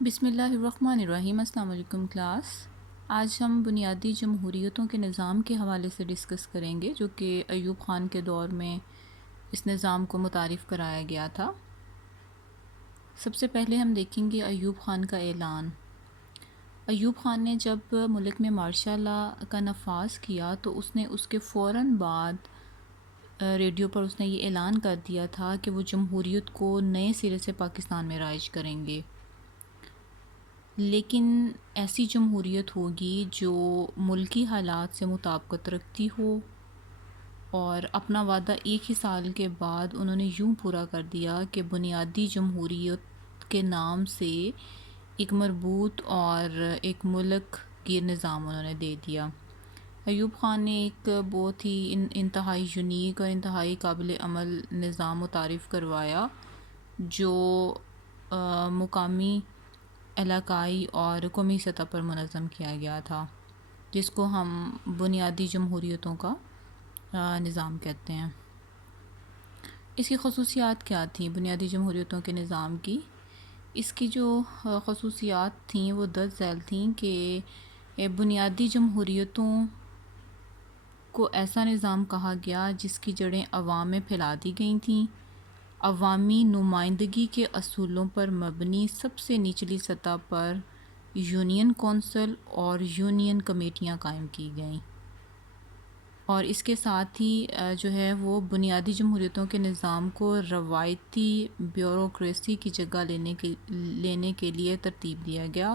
بسم اللہ الرحمن الرحیم۔ السلام علیکم کلاس۔ آج ہم بنیادی جمہوریتوں کے نظام کے حوالے سے ڈسکس کریں گے جو کہ ایوب خان کے دور میں اس نظام کو متعارف کرایا گیا تھا۔ سب سے پہلے ہم دیکھیں گے ایوب خان کا اعلان۔ ایوب خان نے جب ملک میں مارشاء لا کا نفاذ کیا تو اس نے اس کے فوراً بعد ریڈیو پر اس نے یہ اعلان کر دیا تھا کہ وہ جمہوریت کو نئے سرے سے پاکستان میں رائج کریں گے، لیکن ایسی جمہوریت ہوگی جو ملکی حالات سے مطابقت رکھتی ہو، اور اپنا وعدہ ایک ہی سال کے بعد انہوں نے یوں پورا کر دیا کہ بنیادی جمہوریت کے نام سے ایک مربوط اور ایک ملک گیر نظام انہوں نے دے دیا۔ ایوب خان نے ایک بہت ہی انتہائی یونیک اور انتہائی قابل عمل نظام متعارف کروایا جو مقامی، علاقائی اور قومی سطح پر منظم کیا گیا تھا، جس کو ہم بنیادی جمہوریتوں کا نظام کہتے ہیں۔ اس کی خصوصیات کیا تھیں بنیادی جمہوریتوں کے نظام کی؟ اس کی جو خصوصیات تھیں وہ درج ذیل تھیں کہ بنیادی جمہوریتوں کو ایسا نظام کہا گیا جس کی جڑیں عوام میں پھیلا دی گئی تھیں، عوامی نمائندگی کے اصولوں پر مبنی سب سے نچلی سطح پر یونین کونسل اور یونین کمیٹیاں قائم کی گئیں، اور اس کے ساتھ ہی جو ہے وہ بنیادی جمہوریتوں کے نظام کو روایتی بیوروکریسی کی جگہ لینے کے لیے ترتیب دیا گیا،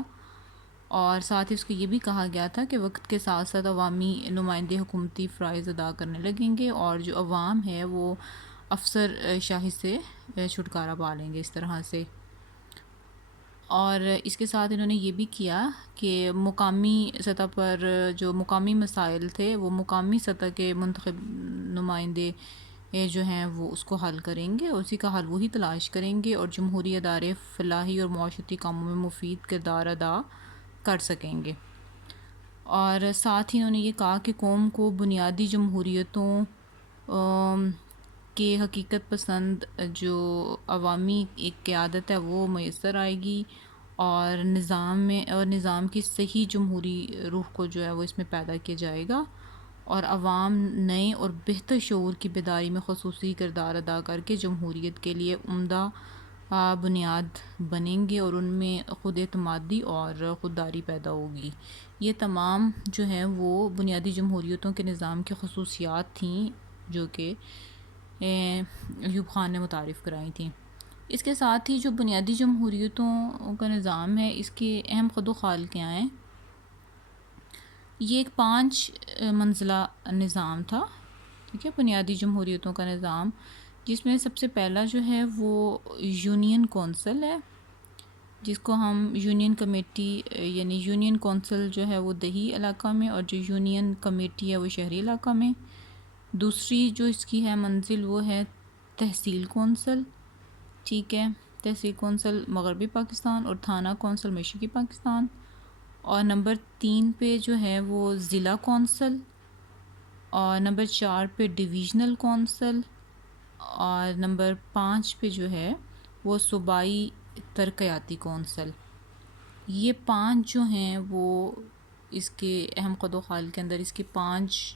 اور ساتھ ہی اس کو یہ بھی کہا گیا تھا کہ وقت کے ساتھ ساتھ عوامی نمائندے حکومتی فرائض ادا کرنے لگیں گے اور جو عوام ہے وہ افسر شاہی سے چھٹکارا پا لیں گے اس طرح سے۔ اور اس کے ساتھ انہوں نے یہ بھی کیا کہ مقامی سطح پر جو مقامی مسائل تھے وہ مقامی سطح کے منتخب نمائندے جو ہیں وہ اس کو حل کریں گے، اور اسی کا حل وہی تلاش کریں گے اور جمہوری ادارے فلاحی اور معاشرتی کاموں میں مفید کردار ادا کر سکیں گے۔ اور ساتھ ہی انہوں نے یہ کہا کہ قوم کو بنیادی جمہوریتوں کہ حقیقت پسند جو عوامی ایک قیادت ہے وہ میسر آئے گی، اور نظام کی صحیح جمہوری روح کو جو ہے وہ اس میں پیدا کیا جائے گا، اور عوام نئے اور بہتر شعور کی بیداری میں خصوصی کردار ادا کر کے جمہوریت کے لیے عمدہ بنیاد بنیں گے، اور ان میں خود اعتمادی اور خودداری پیدا ہوگی۔ یہ تمام جو ہیں وہ بنیادی جمہوریتوں کے نظام کی خصوصیات تھیں جو کہ ایوب خان نے متعارف کرائی تھیں۔ اس کے ساتھ ہی جو بنیادی جمہوریتوں کا نظام ہے اس کے اہم خد و خال کیا ہیں؟ یہ ایک 5 منزلہ نظام تھا، ٹھیک ہے، بنیادی جمہوریتوں کا نظام، جس میں سب سے پہلا جو ہے وہ یونین کونسل ہے، جس کو ہم یونین کمیٹی یعنی یونین کونسل جو ہے وہ دیہی علاقہ میں، اور جو یونین کمیٹی ہے وہ شہری علاقہ میں۔ دوسری جو اس کی ہے منزل وہ ہے تحصیل کونسل، ٹھیک ہے، تحصیل کونسل مغربی پاکستان، اور تھانہ کونسل مشرقی پاکستان۔ اور نمبر 3 پہ جو ہے وہ ضلع کونسل، اور نمبر 4 پہ ڈویژنل کونسل، اور نمبر 5 پہ جو ہے وہ صوبائی ترقیاتی کونسل۔ یہ 5 جو ہیں وہ اس کے اہم خد و خال کے اندر اس کی 5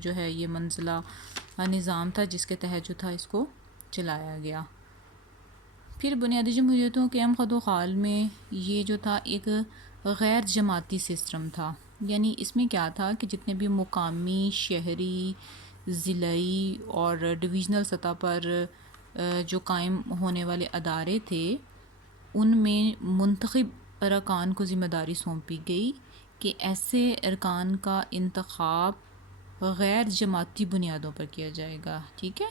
جو ہے یہ منزلہ نظام تھا جس کے تحت جو تھا اس کو چلایا گیا۔ پھر بنیادی جمہوریتوں کے اہم خد و خال میں یہ جو تھا ایک غیر جماعتی سسٹم تھا، یعنی اس میں کیا تھا کہ جتنے بھی مقامی، شہری، ضلعی اور ڈویژنل سطح پر جو قائم ہونے والے ادارے تھے ان میں منتخب ارکان کو ذمہ داری سونپی گئی کہ ایسے ارکان کا انتخاب غیر جماعتی بنیادوں پر کیا جائے گا، ٹھیک ہے،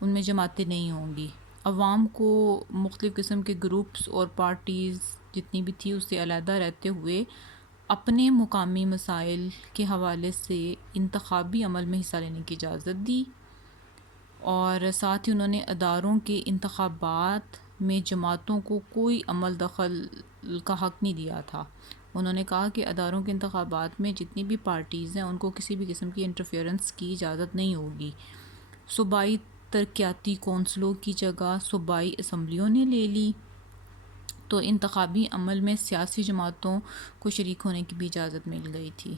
ان میں جماعتیں نہیں ہوں گی۔ عوام کو مختلف قسم کے گروپس اور پارٹیز جتنی بھی تھی اس سے علیحدہ رہتے ہوئے اپنے مقامی مسائل کے حوالے سے انتخابی عمل میں حصہ لینے کی اجازت دی، اور ساتھ ہی انہوں نے اداروں کے انتخابات میں جماعتوں کو کوئی عمل دخل کا حق نہیں دیا تھا۔ انہوں نے کہا کہ اداروں کے انتخابات میں جتنی بھی پارٹیز ہیں ان کو کسی بھی قسم کی انٹرفیئرنس کی اجازت نہیں ہوگی۔ صوبائی ترقیاتی کونسلوں کی جگہ صوبائی اسمبلیوں نے لے لی، تو انتخابی عمل میں سیاسی جماعتوں کو شریک ہونے کی بھی اجازت مل گئی تھی۔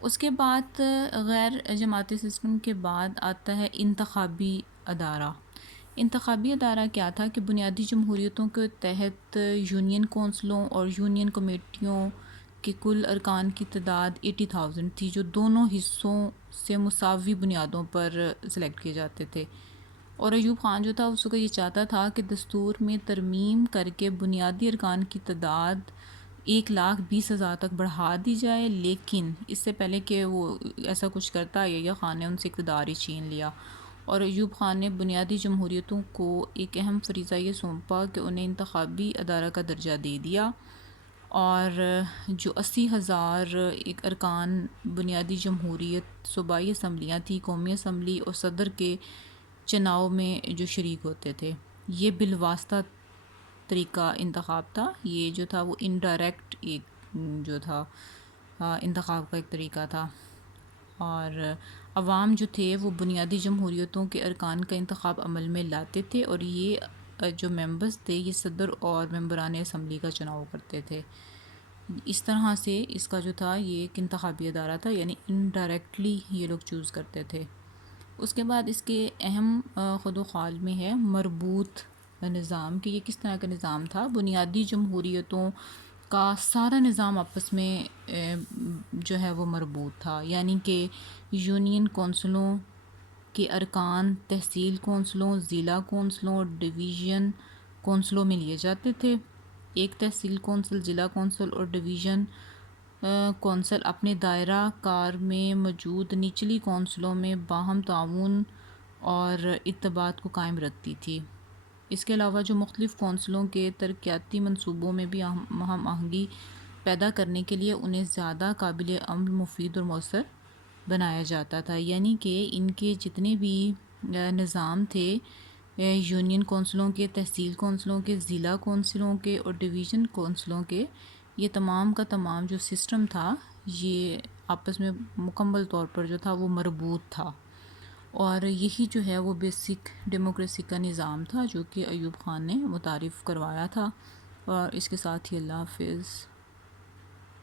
اس کے بعد غیر جماعتی سسٹم کے بعد آتا ہے انتخابی ادارہ۔ انتخابی ادارہ کیا تھا کہ بنیادی جمہوریتوں کے تحت یونین کونسلوں اور یونین کمیٹیوں کے کل ارکان کی تعداد 80,000 تھی، جو دونوں حصوں سے مساوی بنیادوں پر سلیکٹ کیے جاتے تھے۔ اور ایوب خان جو تھا اس کو یہ چاہتا تھا کہ دستور میں ترمیم کر کے بنیادی ارکان کی تعداد 1,20,000 تک بڑھا دی جائے، لیکن اس سے پہلے کہ وہ ایسا کچھ کرتا، یحییٰ خان نے ان سے اقتدار ہی چھین لیا، اور ایوب خان نے بنیادی جمہوریتوں کو ایک اہم فریضہ یہ سونپا کہ انہیں انتخابی ادارہ کا درجہ دے دیا، اور جو 80,000 ایک ارکان بنیادی جمہوریت صوبائی اسمبلیاں تھیں، قومی اسمبلی اور صدر کے چناؤ میں جو شریک ہوتے تھے، یہ بالواسطہ طریقہ انتخاب تھا۔ یہ جو تھا وہ انڈائریکٹ ایک جو تھا انتخاب کا ایک طریقہ تھا، اور عوام جو تھے وہ بنیادی جمہوریتوں کے ارکان کا انتخاب عمل میں لاتے تھے، اور یہ جو ممبرز تھے یہ صدر اور ممبران اسمبلی کا چناؤ کرتے تھے۔ اس طرح سے اس کا جو تھا یہ ایک انتخابی ادارہ تھا، یعنی انڈائریکٹلی یہ لوگ چوز کرتے تھے۔ اس کے بعد اس کے اہم خد و خال میں ہے مربوط نظام، کہ یہ کس طرح کا نظام تھا۔ بنیادی جمہوریتوں کا سارا نظام آپس میں جو ہے وہ مربوط تھا، یعنی کہ یونین کونسلوں کے ارکان تحصیل کونسلوں، ضلع کونسلوں اور ڈویژن کونسلوں میں لیے جاتے تھے۔ ایک تحصیل کونسل، ضلع کونسل اور ڈویژن کونسل اپنے دائرہ کار میں موجود نچلی کونسلوں میں باہم تعاون اور ارتباط کو قائم رکھتی تھی۔ اس کے علاوہ جو مختلف کونسلوں کے ترقیاتی منصوبوں میں بھی ہم آہنگی پیدا کرنے کے لیے انہیں زیادہ قابل عمل، مفید اور مؤثر بنایا جاتا تھا، یعنی کہ ان کے جتنے بھی نظام تھے، یونین کونسلوں کے، تحصیل کونسلوں کے، ضلع کونسلوں کے اور ڈویژن کونسلوں کے، یہ تمام کا تمام جو سسٹم تھا یہ آپس میں مکمل طور پر جو تھا وہ مربوط تھا، اور یہی جو ہے وہ بیسک ڈیموکریسی کا نظام تھا جو کہ ایوب خان نے متعارف کروایا تھا۔ اور اس کے ساتھ ہی اللہ حافظ۔